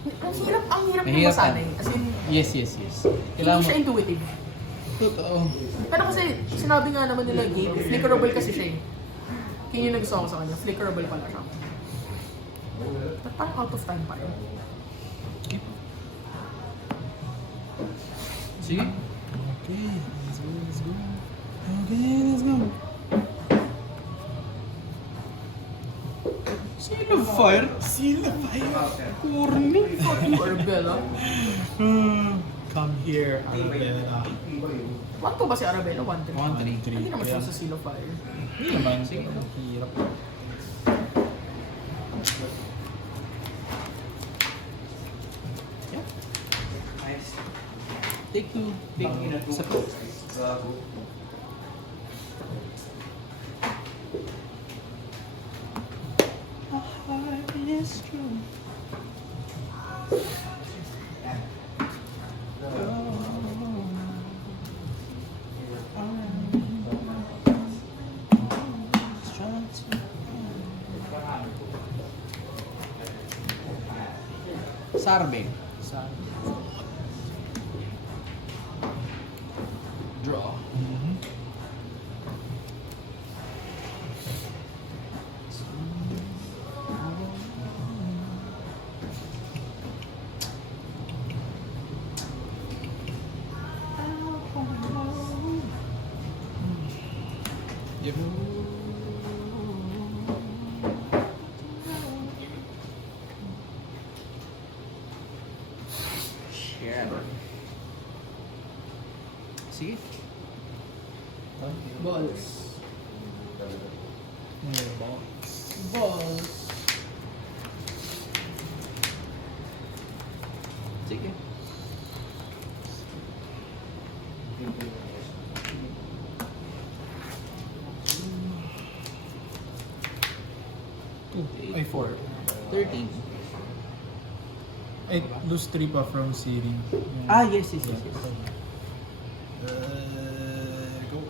Ang hirap na Mahirap masanay. yan. As in, Yes. hindi siya intuitive. Totoo. Pero kasi, sinabi nga naman nila game, flickerable kasi siya eh. Yun yung nagustuhan ko sa kanya, flickerable pala siya. But parang out of time pa rin. Sige. Okay, let's go. Okay, let's go. Seal of fire? Seal the fire. Corny. Fucking Arabella. Come here, Arabella. 1-2 ba si Arabella? 1-3. 1-3. Hindi naman siya sa Seal of Fire. Hindi naman. Sige. Hirap. Take 2. Big. Isa pa. Sarbe. Draw. Yep. Share. Sige. Balls. Balls. Sige. Ay, 4. 13. Ay, lose 3 pa from seeding. Ah, yes. Go.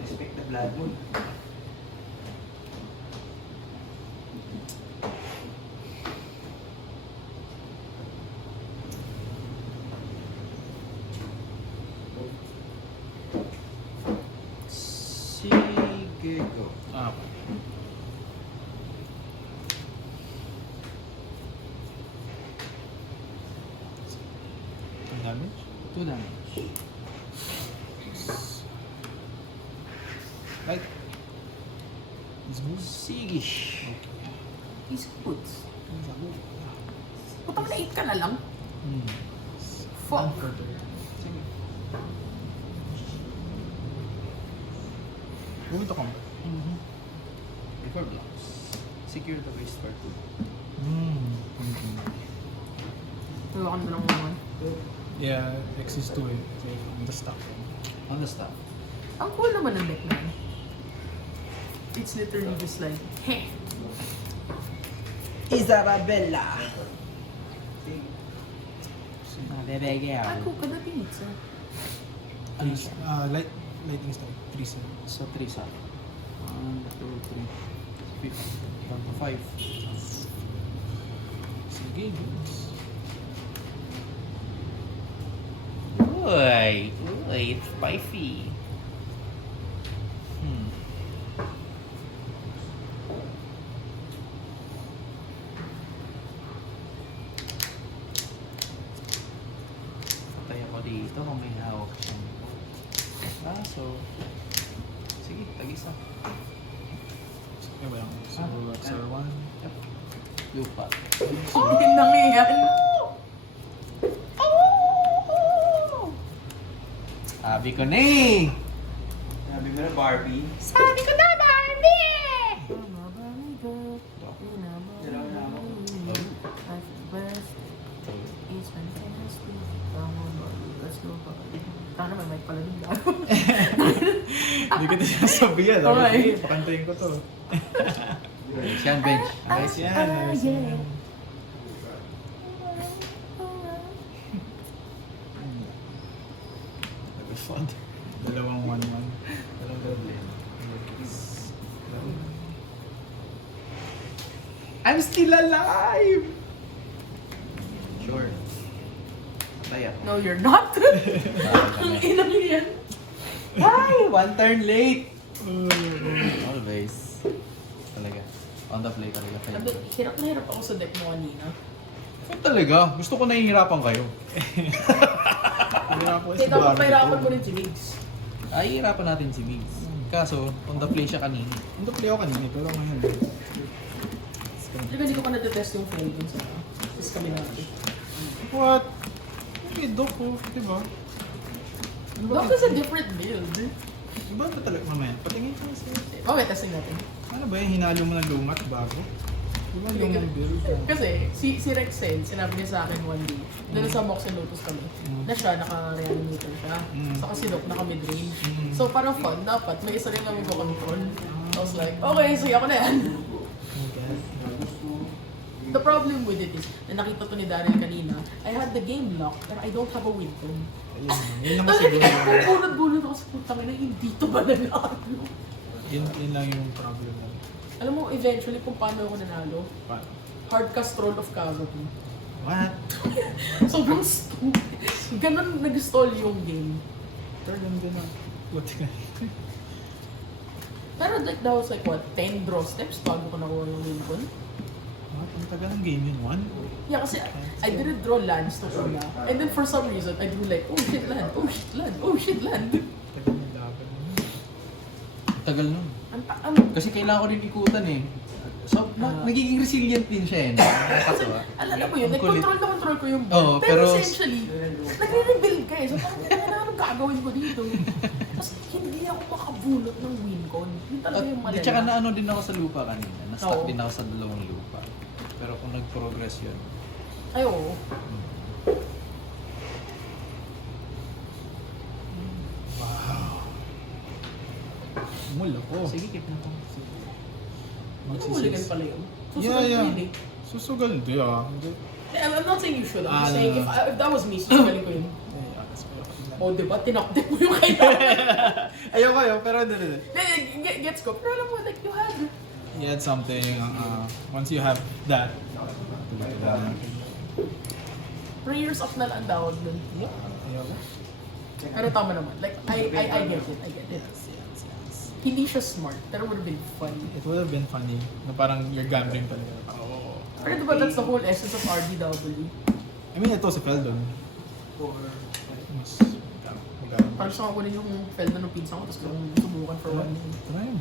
Respect the blood moon. Sige, go. Ah, damage? 2 damage. Right. It's good. Sige. Is good. Putang na 8 ka na lang. Fuck. Sige. Bumito ka mo. Before blocks. Secure the waist for 2. Hawakan mo lang naman. Yeah, X is 2 eh. Okay, on the stock. On the staff. Ang cool naman ng deck na yun. It's literally just like, heh. Isabella. Bebe girl. Ako, kada pinitsa. Lightning strike. 3 7. So 3 sa. 1, 2, 3, 4, 5. Sige, goods. Uy, it's spicy. Patay ako dito kung may hawak siyang baso. Sige, tag-isa. Okay ba lang? So, Sir 1. Yep. Lupa. Yun na nga yan. Sabi ko na eh! Sabi mo na Barbie. Sabi ko na, Barbie! Dalawa na ako. I Hindi kita sinasabihan. Okay. Okay, pakantayin ko to. Ayos yan, bench. Ayos yan, ayos yan. Fun. Dalawang 1-1. Dalawang double. I'm still alive! Sure. Patay ako. No, you're not. Ang inang yan. Ay! One turn late! Always. Talaga. On the play talaga. Sabi, hirap na hirap ako sa deck mo kanina. Talaga? Gusto ko nahihirapan kayo. Kasi dapat pahirapan mo rin si Migs. Ay, hirapan natin si Migs. Kaso, on the play siya kanina. Hindi play ako kanina, pero ngayon. Di ba hindi ko pa natitest yung fail dun sa test kami natin. What? Hindi, Doc ko. Diba? Ano ba? Doc is a different build. Iba ba talaga? Mamaya, patingin ko sa'yo. Okay, testing natin. Ano ba yung hinalo mo ng lungat bago? Diba yung build? Kasi si Rexen, sinabi niya sa akin one day, doon sa Mox and Lotus kami, na siya, naka-reanimator siya. So kasi Doc, naka-mid-range. So parang fun, dapat may isa rin namin control. I was like, okay, sige ako na yan. The problem with it is, na nakita to ni Daryl kanina, I had the game locked and I don't have a win con. Yun naman siguro. Bunod-bunod ako sa putang ina, hindi to ba nanalo? Yun lang yung problem. Alam mo, eventually, kung paano ako nanalo, Paano? hard cast roll of Kazato. What? Sobrang stupid. Ganun nag-stall yung game. Turn din na. Buti ka. Pero like, that was like what, 10 draw steps bago ko nakuha yung win con? What? Ang tagal ng game yun, one? Yeah, kasi I didn't draw lands to una. And then for some reason, I drew like, oh shit land, oh shit land, oh shit land. Tagal ng laban. Tagal nun. Ang Kasi kailangan ko rin ikutan eh. So, nagiging resilient din siya eh. Nakakatawa. alam mo yun, Ang kulit. control na control ko yung Oo, board. Pero pero- essentially, nagre-rebuild ka eh. So parang anong gagawin ko dito? Tapos hindi ako makabulot ng win con. Yun talaga yung At malala. tsaka na ano din ako sa lupa kanina. Na-stuck Oo. din ako sa dalawang lupa. Pero kung nag-progress yun. Ay, oo. Mula ko. Sige, keep na ko. Huligan pala yun. Yeah, yeah. Ko yun eh. Susugal. Hindi ah. Hindi. I'm not saying you should. I'm just Ah, saying no. if that was me, susugalin ko yun. Eh, alas ko. O, diba? Tinaktik mo yung kailangan. Ayoko, pero hindi. Gets ko. Pero alam mo, like, you had... You had something, once you have that. Prayers of na lang tawag dun. Yeah. Ayoko. Pero tama naman. Like, I get it. I get it. Yes. Hindi siya smart, pero would have been funny. It would have been funny. Na parang you're gambling talaga. Oo. Pero diba that's the whole essence of RDW? I mean, ito si Feldon. Or, mas, magkano. Parang gusto ko kunin yung Felda ng pinsan ko, tapos kung subukan for one day. Try mo.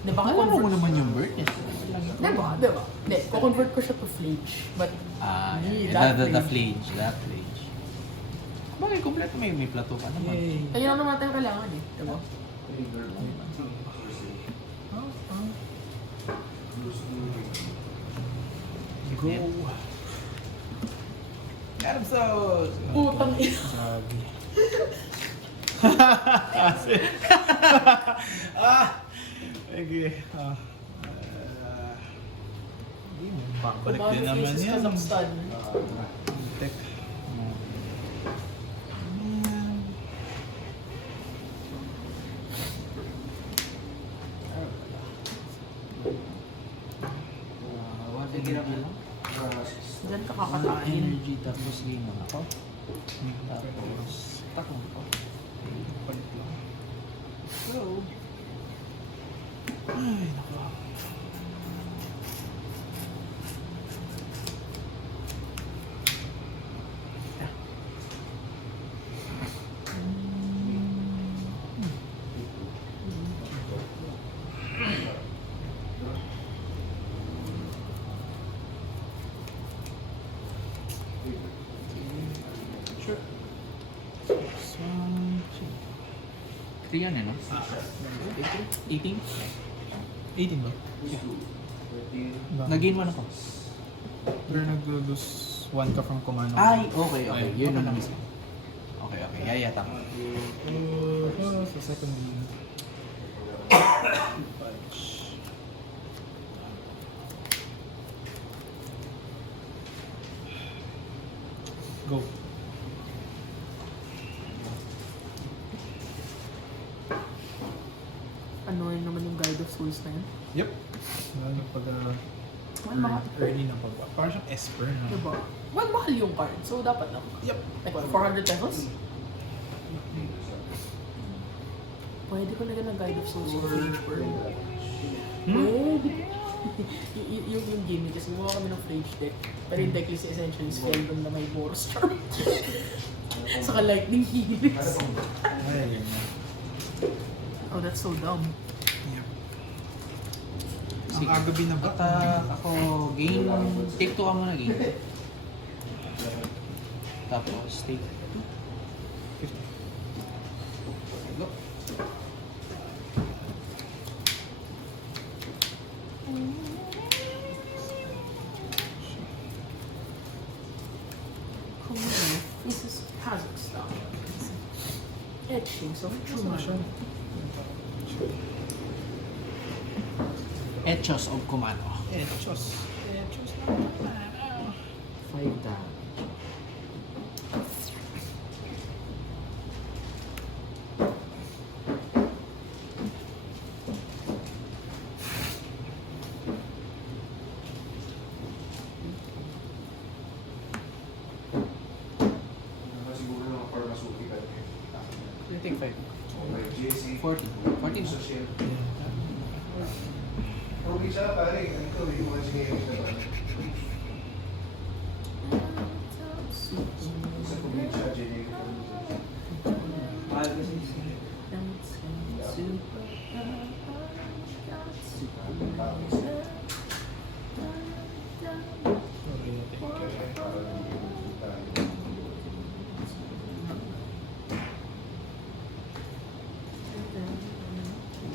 Diba? Alam mo naman yung bird eh. Diba? Diba? Hindi, kukonvert ko siya to flage. But, Ah, Yeah, the that flage. That flage. Bakit kompleto may plato ka naman. Yay. ayun lang naman tayo kailangan eh. Diba? Go. Carb sauce! Putang ina. Grabe. Okay. Hindi mo. Babalik din Kumano naman faces yan. Kazakhstan. Tek. Diyan ka kakatain. Energy tapos limang ako. Tapos takong ko. Balik lang. So, Ay, naku. sure. So, 3 yan eh, no? 18? 18 ba? Ba? Nag-gain 1 ako. Pero nag-lose 1 ka from command. Ay, okay, okay. Ay, Yun okay na lang. lang. Okay, okay. Yeah, tama. Sa second game. Punch. Go. Annoying naman yung Guide of Souls na yun. Yep. Lalo pag Well, mahal. early ng pagwa. Parang siyang Esper, no? Diba? Well, mahal yung card. So, dapat lang. Yep. Like, 400 pesos? Pwede ko lagyan ng Guide of Souls yung Rage Burn. Pwede. yung gimmick kasi gumawa kami ng Rage deck. Pero yung deck is essentially Skeldon na may Boros Charm. Saka Lightning Helix. Ay, yun na. Oh, that's so dumb. Yep. Sige. Ang agabi na ba? Ako, gain. Take 2 ka muna, gain. Tapos, take 2. Go. This is Kazakhstan. Etching, so True na siya. Echos of Kumano. Chos. 5 down. Siguro naman para masuki ka rin. You take 5. Okay, JC. 40. 40 Sa na. share. Okay siya pare, ito yung mga sinigay na ba? Sa probinsya, JC. Mahal kasi siya.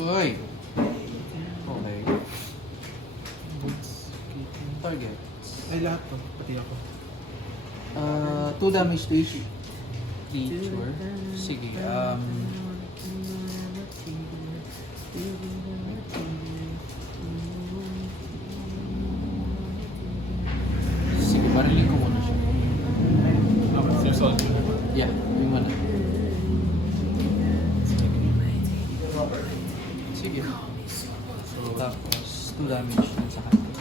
Uy! Okay. Target. Ay, lahat to. Pati ako. 2 damage to each creature. Sige, sige, barilin ko muna siya. There's all. Yeah, yung mana. Sige. Tapos, 2 damage dun sa kanya.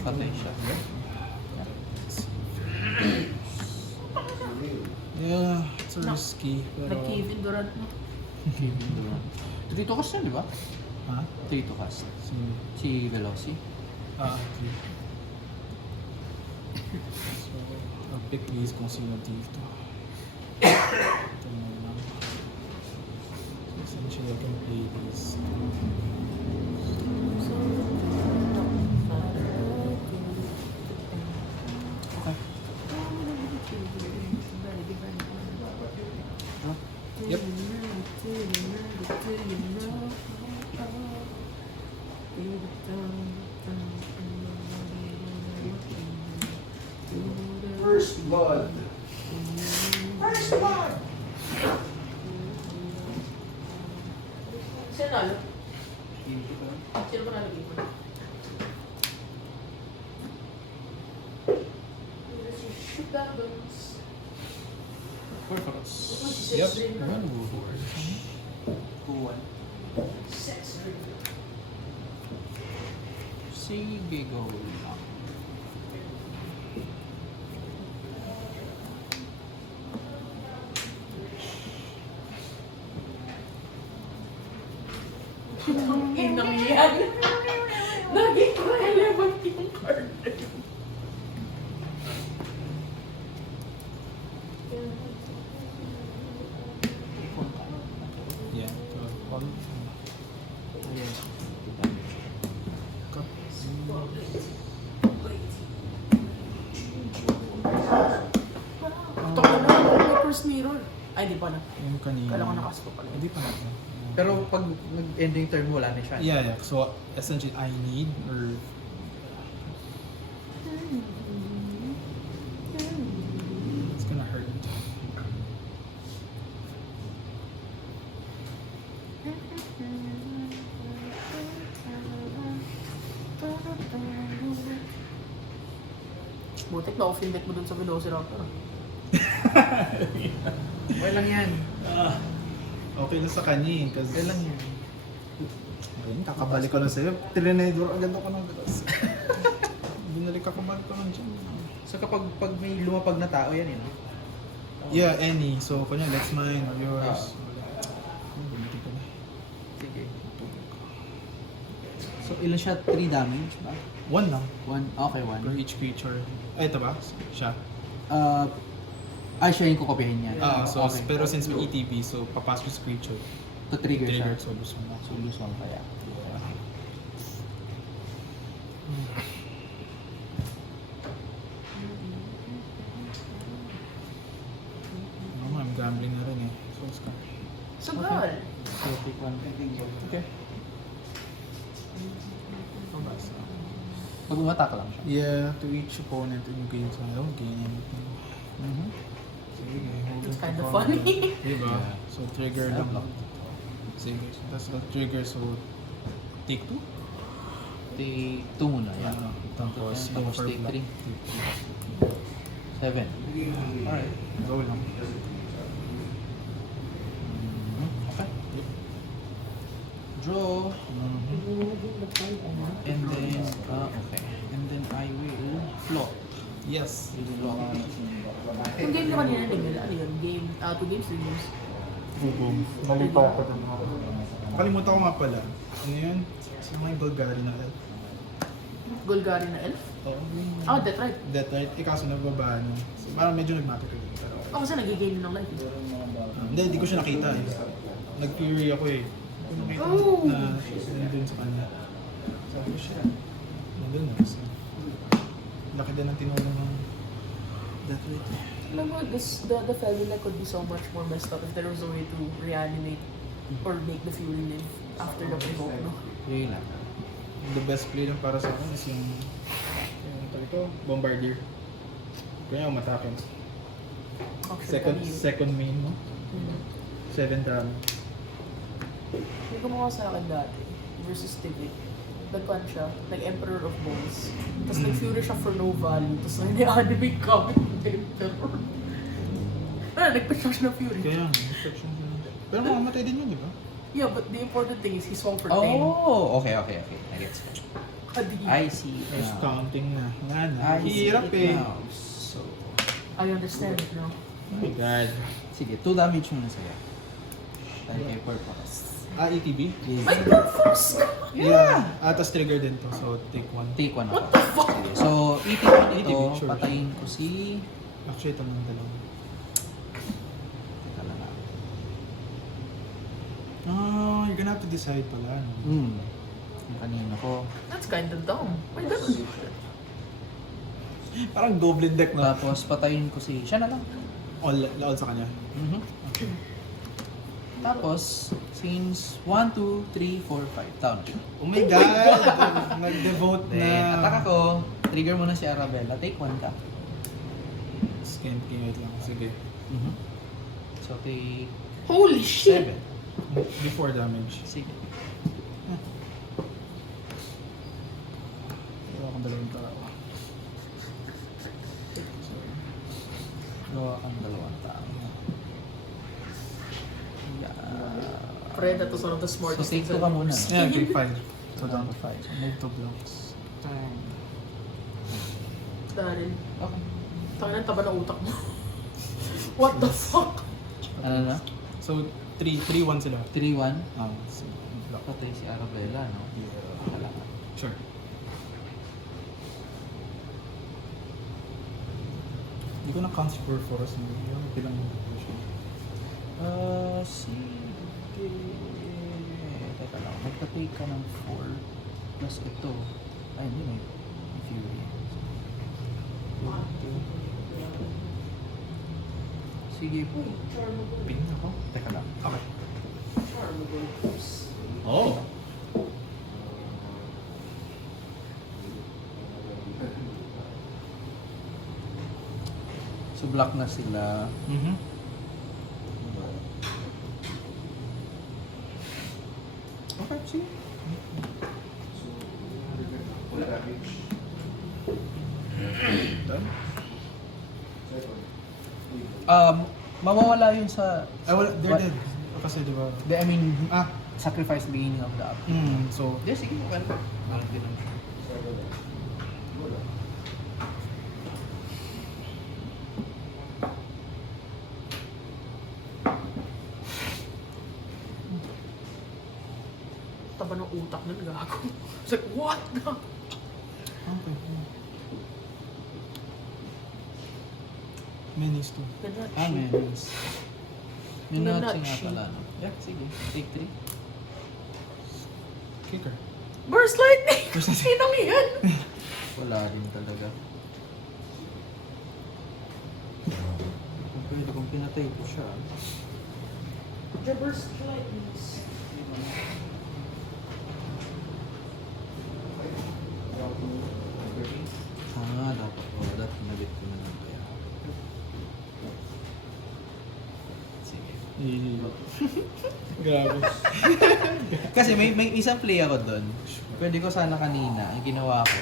Patay siya. Yeah, it's risky. Pero... Nag-cave in Durant mo. 3 to cast yun, di ba? Ha? 3 to cast. Si Veloci. Okay. So, I'll pick these kung sino dito. Ito muna. So, essentially, I can play these. Okay. Yep. First blood. First blood. Sino nalo? Sino ba nalagay mo? Chicago's. 4 cards. Yep. One Woodward. 2-1. Sex ring. Sige, go lang. Ang inang yan. Naging relevant yung card. Yeah. So, one. Cut. Ito ko na, may first mirror. Ay, di pa na. Yung kanina. Kala ko nakasto pala. Hindi pa natin. Pero pag nag-ending turn mo, wala na siya. Yeah, yeah. So, essentially, I need or... It's gonna hurt. Butik na off yung deck mo dun sa Velociraptor. Okay lang yan. Okay lang sa kanya eh. Kasi Okay lang yan. ayun, kakabalik ko lang sa'yo. Trinidor, agad ako ng gatas. Binalik kakabalik ko lang dyan. So kapag may lumapag na tao yan, no? Yeah, any. So, kanya, that's mine or yours. Binalik ko na. Sige. So ilan siya? 3 damage ba? 1 lang. 1? Okay, 1. Per each creature. Ay, ito ba? Siya. Siya yung kukopihin niya. So, Okay. pero since may ETB, so papasok yung creature. To trigger siya. So, gusto mo. So lose 1 kaya. I'm gambling na rin eh. So, Scar. Sugal! So pick 1. Okay. Pabasa. Pag umatak lang siya. Yeah, to each opponent in game, so I don't gain anything. Sige, hold It's it kind of to funny. Diba? Yeah. So, trigger I lang. block. Sige, tapos trigger, so take 2? Take 2 muna. Yeah. Tapos, Tapos for take black. 3. 7. Alright, go lang. Okay. Draw. And then, okay. And then I will float. Yes. Float. Yung game na kanina nila, ano yun? Game, 2 games, 3 games. Boom. Nalito ako dun. Nakalimutan ko nga pala. Ano yun? Sino nga yung Bulgari na elf? Golgari na elf? Oo. That's right. That right? Eh kaso nagbaba no? So, parang medyo nagmatter ko dun. Pero, Ako kasi nag-game ng life. hindi ko siya nakita eh. Nag-fury ako eh. Nakita Oh! na nandun sa kanya. Sabi ko siya. Nandun na. So, laki din ang tinulong ng that right eh. Alam mo, the Felina could be so much more messed up if there was a way to reanimate or make the Fury live after the provoke, no? Yun lang. The best play lang para sa akin is yung Bombardier. Kaya umatakin. Second main mo. 7 damage. May gumawa sa akin dati versus Tivik. Nagpan siya, nag-Emperor of Bones. Tapos nag-Fury siya for no value. Tapos nag-animate kami ng Emperor. Nagpa-siya siya ng Fury. Kaya, infection siya. Pero mamamatay din yun, di ba? Yeah, but the important thing is he swung for 10. Oh, okay. I get it. Adi. I see it First now. counting na. Nga na. I see Hirap it eh. now. So, I understand it now. Oh my god. sige, 2 damage muna sa'yo. Dahil kay purpose. ETB? Yeah. May purpose! Yeah. Tapos trigger din to. So, take 1. Take 1 ako. What the fuck? Sige. So, ETB ito, ETB, sure. patayin ko si... Actually, ito ng dalawa. Teka lang ah. Oh, you're gonna have to decide pala. No? Yung kanina ko. That's kind of dumb. Why ganun? Parang goblin deck na. Tapos, patayin ko si... Siya na lang. All sa kanya. Okay. Tapos, since 1, 2, 3, 4, 5, down. Oh my god! Nag-devote na. Then, attack ako. Trigger muna si Arabella. Take 1 ka. Scan game lang. Sige. So, take Holy shit! 7. Before damage. Sige. Wala akong dalawang tao. Gawa kang 2 tao. Yeah. Fred, that was one of the So, smartest take things 2 ka muna. Yeah, take 5. So, down to 5. So, move to blocks. Dahil, Okay. tangan taba ng utak mo. What the fuck? Ano na? So, 3-1 sila. 3-1. So, block. Patay si Arabella, no? Kailangan. Sure. Hindi ko na-count si Perforce. Hindi ko bilang siya. Sige. Teka lang. Magta-take ka ng 4 plus ito. Ay, hindi na yun. Fury. Sige po. Pin ako. Teka lang. Okay. Oh! So, block na sila. Okay, sige. Full damage. Done. Mawawala yun sa... Ay, wala, they're What? dead. Kasi di ba? I mean, sacrifice beginning of the app. So, Hindi, sige, well, parang din naman. Taba ng utak nun, gago. It's like, what the? okay. Minis to. Menace. Yung Menace. nuts nga pala, no? Yeah, sige. Take 3. Kicker. Burst lightning! Sinang yan? Wala rin talaga. Pwede kung pinatay ko siya. The burst lightning. Dapat wala. Nabit ko na lang kaya. Sige. Grabe. Kasi may isang play ako doon. Pwede ko sana kanina, ang ginawa ko,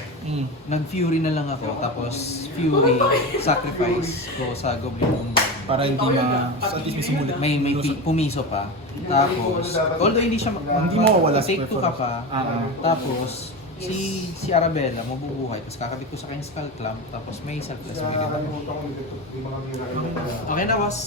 nag-fury na lang ako, tapos fury, sacrifice ko sa goblin bombard. Para hindi at least may sumulit. May pumiso pa. Tapos, although hindi siya Hindi mawawala sa take 2 ka pa. Ah. Tapos, si Arabella mabubuhay. Tapos kakabit ko sa kanya skull clamp. Tapos may selfless. Nakalimutan ko yung mga ginagawa. Okay na, boss.